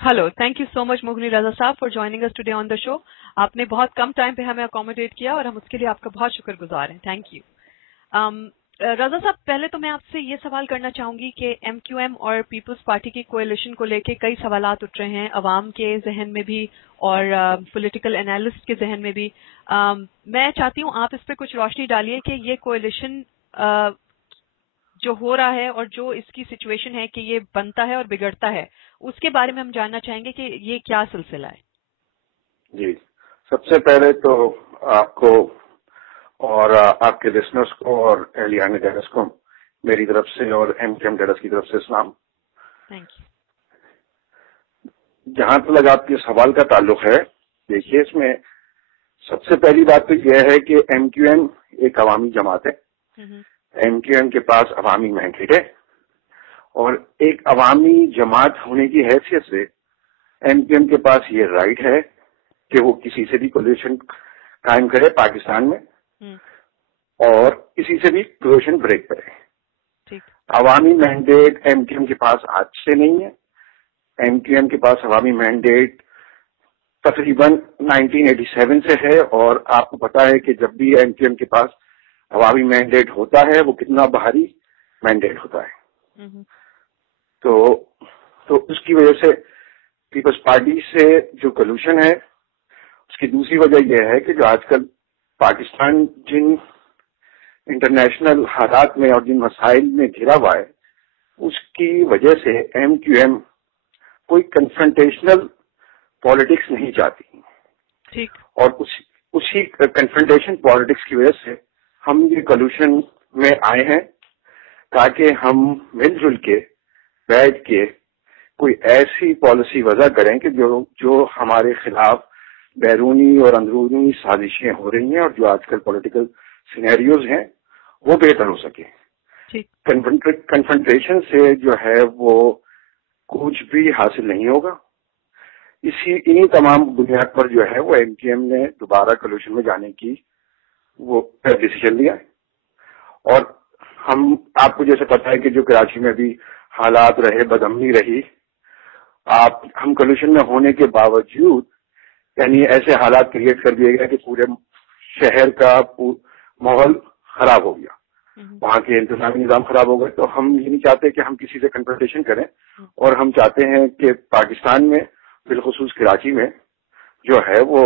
Hello, thank you so much Mugni Raza साहब for joining us today on the show. आपने बहुत कम time पे हमें अकोमोडेट किया और हम उसके लिए आपका बहुत शुक्रगुजार हैं. Thank you. रजा साहब, पहले तो मैं आपसे ये सवाल करना चाहूंगी कि एमक्यूएम और पीपल्स पार्टी की कोएलिशन को लेके कई सवालात उठ रहे हैं अवाम के जहन में भी और पॉलिटिकल एनालिस्ट के जहन में भी. मैं चाहती हूँ आप इस पर कुछ रोशनी डालिए कि ये कोएलिशन जो हो रहा है और जो इसकी सिचुएशन है कि ये बनता है और बिगड़ता है, उसके बारे में हम जानना चाहेंगे कि ये क्या सिलसिला है. जी, सबसे पहले तो आपको और आपके लिसनर्स को और एलियाना डेलस को मेरी तरफ से और एमकेएम डेलस की तरफ से सलाम. Thank you. जहां तक आपके सवाल का ताल्लुक है, देखिए इसमें सबसे पहली बात तो यह है कि एमक्यूएम एक अवामी जमात है. एमक्यूएम के पास अवामी मैंडेट है और एक अवामी जमात होने की हैसियत से एमक्यूएम के पास ये राइट है कि वो किसी से भी कोलिशन कायम करे पाकिस्तान में और किसी से भी कोलिशन ब्रेक करे. अवामी मैंडेट एमक्यूएम के पास आज से नहीं है. एमक्यूएम के पास अवामी मैंडेट तकरीबन 1987 से है और आपको पता है कि जब भी एमक्यूएम के पास अवामी मैंडेट होता है वो कितना भारी मैंडेट होता है. तो उसकी वजह से पीपल्स पार्टी से जो कलूशन है उसकी दूसरी वजह यह है कि जो आजकल पाकिस्तान जिन इंटरनेशनल हालात में और जिन मसाइल में घिरा हुआ है उसकी वजह से एमक्यूएम कोई कन्फ्रंटेशनल पॉलिटिक्स नहीं चाहती. ठीक. और उसी कन्फ्रंटेशन पॉलिटिक्स की वजह से हम ये कलूशन में आए हैं ताकि हम मिलजुल के बैठ के कोई ऐसी पॉलिसी वजह करें कि जो हमारे खिलाफ बैरूनी और अंदरूनी साजिशें हो रही हैं और जो आजकल पॉलिटिकल सिनेरियोज हैं वो बेहतर हो सके. कन्फ्रंटेशन से जो है वो कुछ भी हासिल नहीं होगा. इन्हीं तमाम बुनियाद पर जो है वो एमक्यूएम ने दोबारा कलूशन में जाने की वो डिसीजन लिया है. और आपको जैसे पता है कि जो कराची में भी हालात रहे, बदअमनी रही, हम कलूशन में होने के बावजूद यानी ऐसे हालात क्रिएट कर दिए गए कि पूरे शहर का माहौल खराब हो गया, वहाँ के इंतजामी निजाम खराब हो गए. तो हम ये नहीं चाहते कि हम किसी से कन्फ्रंटेशन करें और हम चाहते हैं कि पाकिस्तान में बिलखुसूस कराची में जो है वो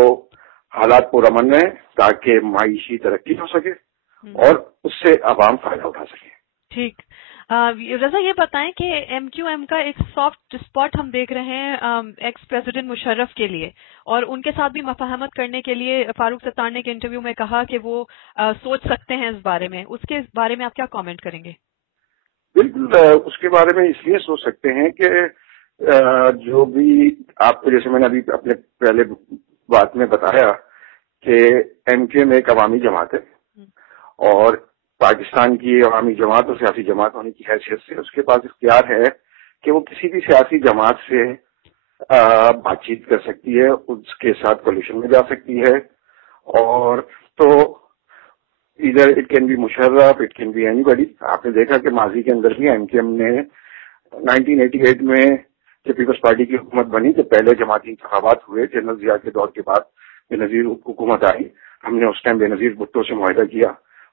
हालात पुरअमन रहे ताकि माईशी तरक्की हो सके और उससे आवाम फायदा उठा सके. ठीक. रजा, ये बताएं कि एमक्यूएम का एक सॉफ्ट स्पॉट हम देख रहे हैं एक्स प्रेसिडेंट मुशर्रफ के लिए और उनके साथ भी मफाहमत करने के लिए फारूक सत्तार ने के इंटरव्यू में कहा कि वो सोच सकते हैं इस बारे में. उसके बारे में आप क्या कमेंट करेंगे? बिल्कुल, उसके बारे में इसलिए सोच सकते हैं कि जो भी आपको जैसे मैंने अभी अपने पहले बात में बताया कि एमक्यूएम एक अवामी जमात है और पाकिस्तान की अवामी जमात और सियासी जमात होने की हैसियत से उसके पास इख्तियार है कि वो किसी भी सियासी जमात से बातचीत कर सकती है, उसके साथ कोलिशन में जा सकती है. और तो इधर it can be Musharraf, it can be anybody. आपने देखा कि माजी के अंदर भी एमक्यूएम ने 1988 में जब पीपल्स पार्टी की हुकूमत बनी तो पहले जमाती इंतखाबात हुए जनरल जिया के दौर के बाद बेनजीर हुकूमत आई, हमने उस टाइम बेनजीर भुट्टो से मुआहदा किया.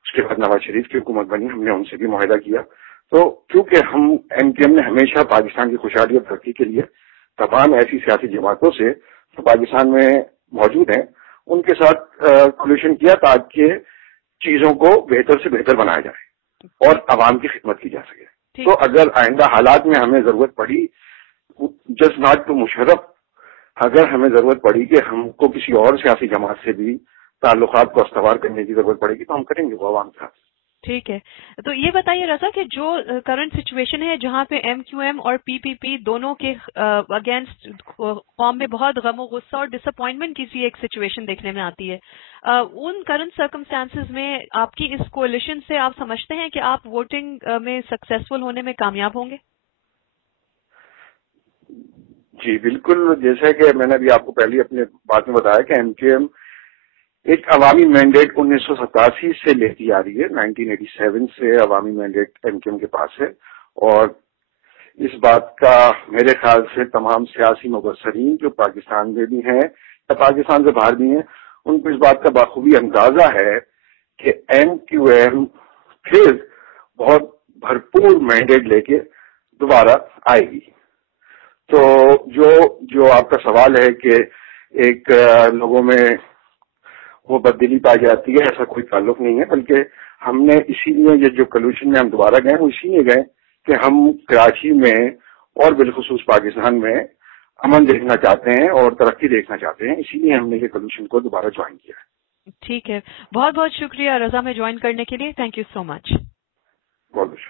उसके बाद नवाज शरीफ की हुकूमत बनी, हमने उनसे भी मुआहदा किया. तो क्योंकि हम एमक्यूएम ने हमेशा पाकिस्तान की खुशहाली और तरक्की के लिए तमाम ऐसी सियासी जमातों से जो पाकिस्तान में मौजूद हैं उनके साथ कोलिशन किया ताकि चीजों को बेहतर से बेहतर बनाया जाए और आवाम की खिदमत की जा सके. तो अगर आइंदा हालात में हमें जरूरत पड़ी, जस्ट नॉट टू मुशर्रफ, अगर हमें जरूरत पड़ी कि हमको किसी और सियासी जमात से भी ताल्लुकात को अस्तवार करने की जरूरत पड़ेगी तो हम करेंगे वो आवाम के साथ. ठीक है. तो ये बताइए रजा कि जो करंट सिचुएशन है जहाँ पे एमक्यूएम और पीपीपी दोनों के अगेंस्ट कौम में बहुत गम गुस्सा और डिसअपॉइंटमेंट की सी एक सिचुएशन देखने में आती है, उन करंट सर्कमस्टांसेस में आपकी इस कोalition से आप समझते हैं कि आप वोटिंग में सक्सेसफुल होने में कामयाब होंगे? जी बिल्कुल, जैसा कि मैंने अभी आपको पहले अपने बात में बताया कि एमक्यूएम एक अवामी मैंडेट 1987 से लेती आ रही है. 1987 से अवामी मैंडेट एमक्यूएम के पास है और اس بات کا میرے خیال سے تمام سیاسی مبصرین جو پاکستان میں بھی ہیں یا پاکستان سے باہر بھی ہیں ان کو اس بات کا بخوبی اندازہ ہے کہ MQM پھر بہت بھرپور مینڈیٹ لے کے دوبارہ آئے گی. تو جو آپ کا سوال ہے کہ ایک لوگوں میں وہ بددلی پائی جاتی ہے، ایسا کوئی تعلق نہیں ہے، بلکہ ہم نے اسی لیے یہ جو کلوشن میں ہم دوبارہ گئے وہ اسی لیے گئے کہ ہم کراچی میں اور بالخصوص پاکستان میں امن دیکھنا چاہتے ہیں اور ترقی دیکھنا چاہتے ہیں، اسی لیے ہم نے یہ کلوشن کو دوبارہ جوائن کیا ہے. ٹھیک ہے، بہت بہت شکریہ رضا میں جوائن کرنے کے لیے. تھینک یو سو مچ. بہت شکریہ.